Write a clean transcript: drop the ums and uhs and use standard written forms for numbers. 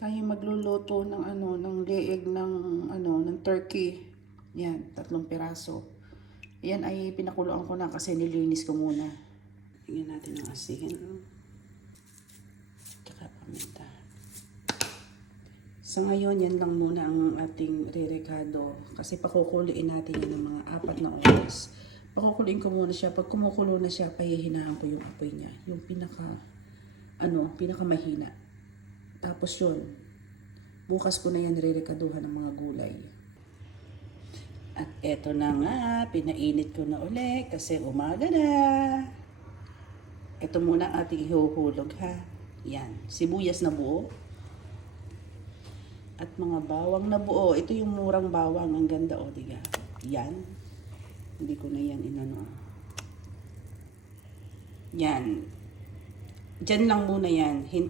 Tayo magluluto ng ng leeg ng ng turkey. Yan, 3 piraso. Yan ay pinakuluan ko na kasi nilinis ko muna. Tingnan natin ang asin. Tsaka paminta. Sa ngayon, yan lang muna ang ating re-recado. Kasi pakukuliin natin yan ng mga 4 na oras. Pakukuliin ko muna siya. Pag kumukulo na siya, pahihinahan ko yung apoy niya. Yung pinaka mahina. Tapos yun, bukas ko na yan re-recaduhan ng mga gulay. At eto na nga, pinainit ko na uli kasi umaga na. Ito muna ating ihuhulog ha. Yan, sibuyas na buo. At mga bawang na buo. Ito yung murang bawang, ang ganda o diga. Yan. Hindi ko na yan inano. Yan. Diyan lang muna yan. Hintay